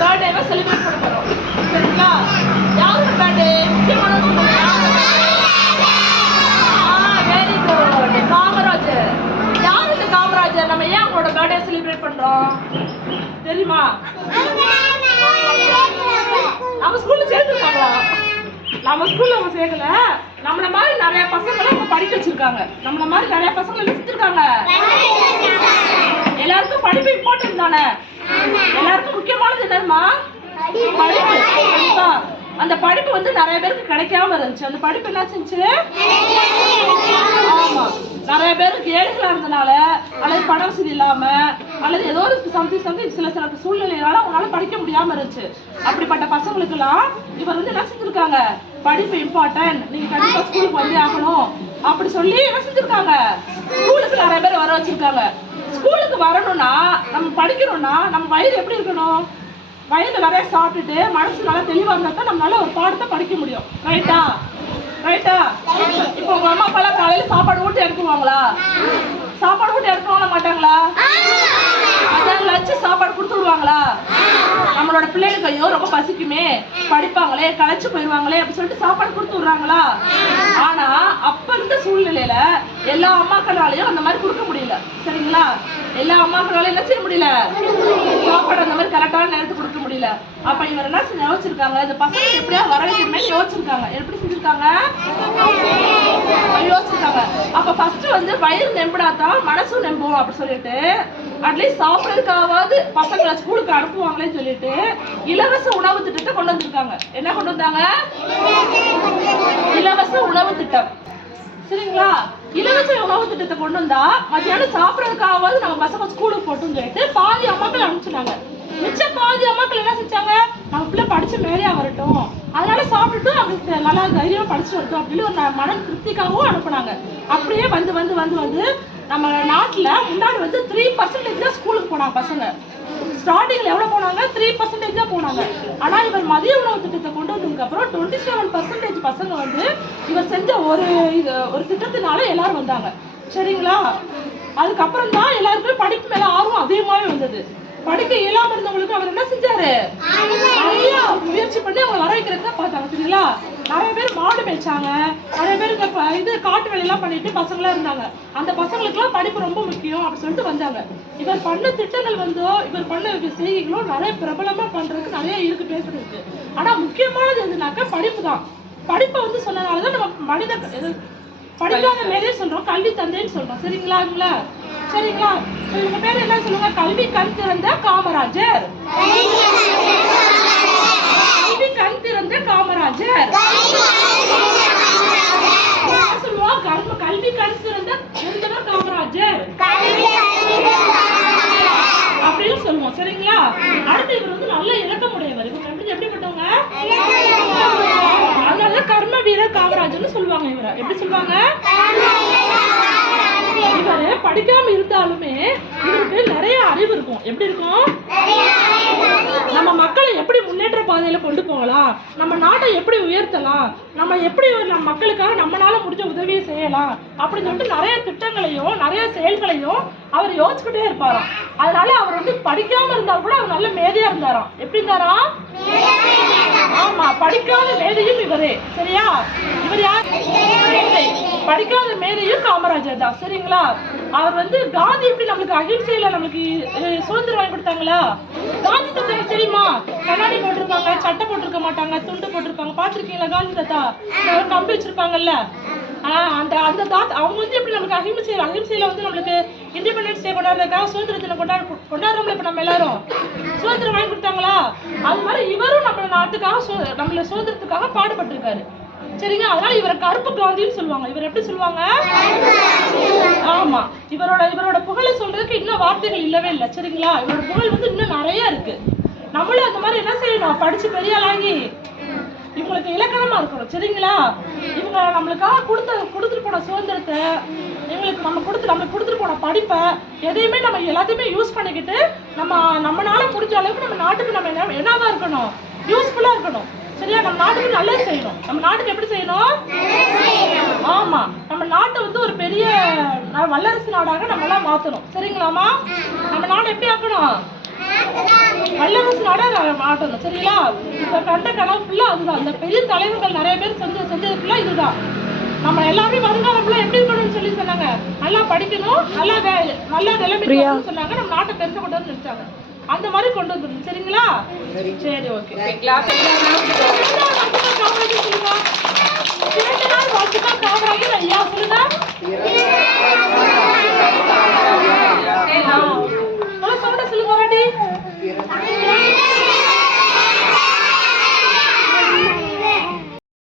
பர்த்டேவை celebrate பண்ண போறோம். சரிங்களா? யாரோட பர்த்டே? முக்கியமான வெரி குட், காமராஜர். யார் இந்த காமராஜர்? நம்ம ஏன் அவங்களோட பர்த்டே செலிப்ரேட் பண்றோம் தெரியுமா? நம்ம ஸ்கூல்ல சேர்த்துருக்காங்களா? நம்ம ஸ்கூல்ல அவங்க சேர்க்கல. நம்மள மாதிரி நிறைய பசங்களை அவங்க படிக்க வச்சிருக்காங்க. நம்மள மாதிரி நிறைய பசங்களை வச்சிருக்காங்க. எல்லாருக்கும் படிப்பு இம்பார்ட்டன்ட் தானே? எல்லாருக்கும் முக்கியமானது என்னமா? படிப்பு. அந்த படிப்பு வந்து நிறைய பேருக்கு கிடைக்காம இருந்துச்சு. அந்த படிப்பு என்ன செஞ்சு? ஆமா, நிறைய பேருக்கு ஏழைகளா இருந்தனால, அல்லது பண வசதி இல்லாம, அல்லது ஏதோ ஒரு சம்திங் சில சூழ்நிலையால அவங்களால படிக்க முடியாம இருந்துச்சு. அப்படிப்பட்ட பசங்களுக்கு எல்லாம் இவர் வந்து என்ன செஞ்சிருக்காங்க? படிப்பு இம்பார்ட்டன்ட், நீங்க கண்டிப்பா ஸ்கூலுக்கு வந்து ஆகணும் அப்படி சொல்லி என்ன செஞ்சிருக்காங்க? ஸ்கூலுக்கு நிறைய பேர் வர வச்சிருக்காங்க. ஸ்கூலுக்கு வரணும்னா, நம்ம படிக்கணும்னா நம்ம வயிறு எப்படி இருக்கணும்? வயிறு நிறைய சாப்பிட்டுட்டு மனசு நல்லா தெளிவா இருந்தா தான் நம்மளால ஒரு பாடத்தை படிக்க முடியும். ரைட்டா? இப்போ உங்க அம்மா அப்பா எல்லாம் காலையில சாப்பாடு ஊட்டி அனுப்புவாங்களா? சாப்பாடு ஊட்டி அனுப்புவாங்களா மாட்டாங்களா? அதான் லட்ச சாப்பாடு கொடுத்து விடுவாங்களா? நம்மளோட பிள்ளைகளுக்கு ஐயோ ரொம்ப பசிக்குமே, படிப்பாங்களே, களைச்சு போயிடுவாங்களே அப்படி சொல்லிட்டு சாப்பாடு கொடுத்து விடுறாங்களா? ஆனா அப்ப இருந்த சூழ்நிலையில எல்லா அம்மாக்களாலையும் அந்த மாதிரி கொடுக்க முடியல. சரிங்களா? எல்லா அம்மாக்களாலையும் என்ன செய்ய முடியல? சாப்பாடு அந்த மாதிரி கரெக்டான நேரத்துக்கு கொடுக்க முடியல. அப்ப இவர் என்ன யோசிச்சிருக்காங்க? இந்த பசங்க எப்படியா வர வைக்கணுமே யோசிச்சிருக்காங்க. எப்படி செஞ்சிருக்காங்க? யோசிச்சிருக்காங்க. அப்ப ஃபர்ஸ்ட் வந்து வயிறு நெம்பிடாதான் மனசும் நெம்பும் அப்படி சொல்லிட்டு, அட்லீஸ்ட் சாப்பிடறதுக்காவது பசங்களை ஸ்கூலுக்கு அனுப்புவாங்களேன்னு சொல்லிட்டு இலவச உணவு திட்டத்தை கொண்டு வந்திருக்காங்க. என்ன கொண்டு வந்தாங்க? இலவச உணவு திட்டம். சரிங்களா? இலவச உணவு திட்டத்தை கொண்டு வந்தா மத்தியானம் சாப்பிடறதுக்காவது நம்ம பசங்க ஸ்கூலுக்கு போட்டுன்னு சொல்லிட்டு பாதி அம்மாக்கள் அனுப்பிச்சிட்டாங்க. மிச்ச பாதி அம்மாக்கள் என்ன செஞ்சாங்க? நம்ம பிள்ளை படிச்சு மேலேயா வரட்டும், அதனால சாப்பிட்டுட்டு அவங்களுக்கு நல்லா தைரியமா படிச்சு வரட்டும் அப்படின்னு ஒரு மன திருப்திக்காகவும் அனுப்புனாங்க. அப்படியே வந்து வந்து வந்து வந்து நம்ம நாட்டுல முன்னாடி வந்து 3% தான் ஸ்கூலுக்கு போனாங்க பசங்க. ஸ்டார்டிங்ல எவ்வளவு போனாங்க? 3% தான் போனாங்க. ஆனா இவர் மதிய உணவு திட்டத்தை கொண்டு வந்ததுக்கு அப்புறம் 27% பசங்க வந்து இவர் செஞ்ச ஒரு திட்டத்தினால எல்லாரும் வந்தாங்க. சரிங்களா? அதுக்கப்புறம் தான் எல்லாருக்கும் படிப்பு மேல ஆர்வம் அதிகமாவே வந்தது. படிக்க இயலாம இருந்தவங்களுக்கு அவர் என்ன செஞ்சாரு? நிறைய முயற்சி பண்ணி அவங்க வர வைக்கிறதுக்கு பார்த்தாங்க. சரிங்களா? நிறைய பேர் மாடு மேய்ச்சாங்க, நிறைய பேருக்கு இது காட்டு வேலையெல்லாம் பண்ணிட்டு பசங்களா இருந்தாங்க. அந்த பசங்களுக்கு எல்லாம் படிப்பு ரொம்ப முக்கியம் அப்படி சொல்லிட்டு வந்தாங்க. இவர் பண்ண திட்டங்கள் வந்தோ, இவர் பண்ண செய்திகளும் நிறைய பிரபலமா பண்றதுக்கு நிறைய இருக்கு பேசுறதுக்கு. ஆனா முக்கியமானது எதுனாக்கா படிப்பு தான். படிப்பை வந்து சொன்னனாலதான் நம்ம படிக்காத மேலே சொல்றோம், கல்வி தந்தைன்னு சொல்றோம். சரிங்களா? இவங்க பேர் என்ன சொல்லுவாங்க? கல்வி கண் திறந்த காமராஜர். கல்வி கண் திறந்த காமராஜர் சொல்லுவோம். கல்வி கண் திறந்த காமராஜர் அப்படின்னு சொல்லுவோம். சரிங்களா? அடுத்து இவர் வந்து நல்ல இலக்கமுடையவர். இவர் கண்டிப்பா எப்படிப்பட்டவங்க? அதனால கர்ம வீரர் காமராஜர்னு சொல்லுவாங்க. இவரை எப்படி சொல்லுவாங்க? இவரு படிக்காம இருந்தாலுமே இவருக்கு நிறைய அறிவு இருக்கும். எப்படி இருக்கும்? நம்ம மக்களை எப்படி முன்னேற்ற பாதையில கொண்டு போகலாம், நம்ம நாட்டை எப்படி உயர்த்தலாம், நம்ம எப்படி நம்ம மக்களுக்காக நம்மளால முடிஞ்ச உதவியை செய்யலாம் அப்படின்னு சொல்லிட்டு நிறைய திட்டங்களையும் நிறைய செயல்களையும் அவர் யோசிச்சுக்கிட்டே இருப்பாராம். அதனால அவர் வந்து படிக்காம இருந்தாலும் கூட அவர் நல்ல மேதையா இருந்தாராம். எப்படி இருந்தாராம்? ஆமா, படிக்காத மேதையும் இவரே. சரியா? இவர் யார்? படிக்காத மேதையும் காமராஜர் தான். சரிங்களா? அவர் வந்து காந்தி எப்படி நம்மளுக்கு அகிம்சையில நம்மளுக்கு சுதந்திரம் வாங்கி கொடுத்தாங்களா? காந்தி தாத்தா தெரியுமா? கண்ணாடி போட்டிருப்பாங்க, சட்டை போட்டிருக்க மாட்டாங்க, துண்டு போட்டிருப்பாங்க. பாத்திருக்கீங்களா காந்தி தாத்தா? கம்பி வச்சிருப்பாங்கல்ல, அந்த அந்த தாத்தா அவங்க வந்து எப்படி நம்மளுக்கு அகிம்சையில வந்து நம்மளுக்கு இண்டிபெண்டன்ஸ் டே கொண்டாடுறதுக்காக சுதந்திர தினம் கொண்டாடுறோம்ல. இப்ப நம்ம எல்லாரும் சுதந்திரம் வாங்கி கொடுத்தாங்களா? அது மாதிரி இவரும் நம்ம நாட்டுக்காக நம்மள சுதந்திரத்துக்காக பாடுபட்டிருக்காரு. சரிங்க? அதனால இவரை கருப்பு காந்தின்னு சொல்லுவாங்க. இவர் எப்படி சொல்லுவாங்க? ஆமா, இவரோட புகழை சொல்றதுக்கு இன்னும் வார்த்தைகள் இல்லவே இல்லை. சரிங்களா? இவரோட புகழ் வந்து இன்னும் நிறைய இருக்கு. நம்மளும் அந்த மாதிரி என்ன செய்யணும்? படிச்சு பெரிய ஆளாகி இவங்களுக்கு இலக்கணமா இருக்கணும். சரிங்களா? இவங்க நம்மளுக்காக கொடுத்துட்டு போன சுதந்திரத்தை, இவங்களுக்கு நம்மளுக்கு கொடுத்துட்டு போன படிப்பை எதையுமே நம்ம எல்லாத்தையுமே யூஸ் பண்ணிக்கிட்டு நம்மளால முடிஞ்ச அளவுக்கு நம்ம நாட்டுக்கு நம்ம என்னதான் இருக்கணும்? யூஸ்ஃபுல்லா இருக்கணும். சரியா? நம்ம நாட்டுக்கு நல்லது செய்யணும். நம்ம நாட்டுக்கு எப்படி செய்யணும்? ஆமா, நம்ம நாட்டை வந்து ஒரு பெரிய வல்லரசு நாடாக நம்ம எல்லாம் மாத்தணும். சரிங்களாமா? நம்ம நாடு எப்படி ஆக்கணும்? வல்லரசு நாடா ஆட்டணும். சரிங்களா? இப்ப கண்ட கனவு ஃபுல்லா அதுதான். அந்த பெரிய தலைவர்கள் நிறைய பேர் செஞ்சது ஃபுல்லா இதுதான். நம்ம எல்லாமே வருங்காலம்ல எப்படி இருக்கணும்னு சொல்லி சொன்னாங்க. நல்லா படிக்கணும், நல்லா நிலைமைக்கு சொன்னாங்க. நம்ம நாட்டை பெருச கொண்டு வந்து நினைச்சாங்க. அந்த மாதிரி கொண்டு வந்துருங்க. சரிங்களா? சரி, ஓகே. காமராஜர் சொல்லுங்க. 2 நாள் வாழ்த்துக்கள் காமராஜர் ஐயா சொல்லுங்க.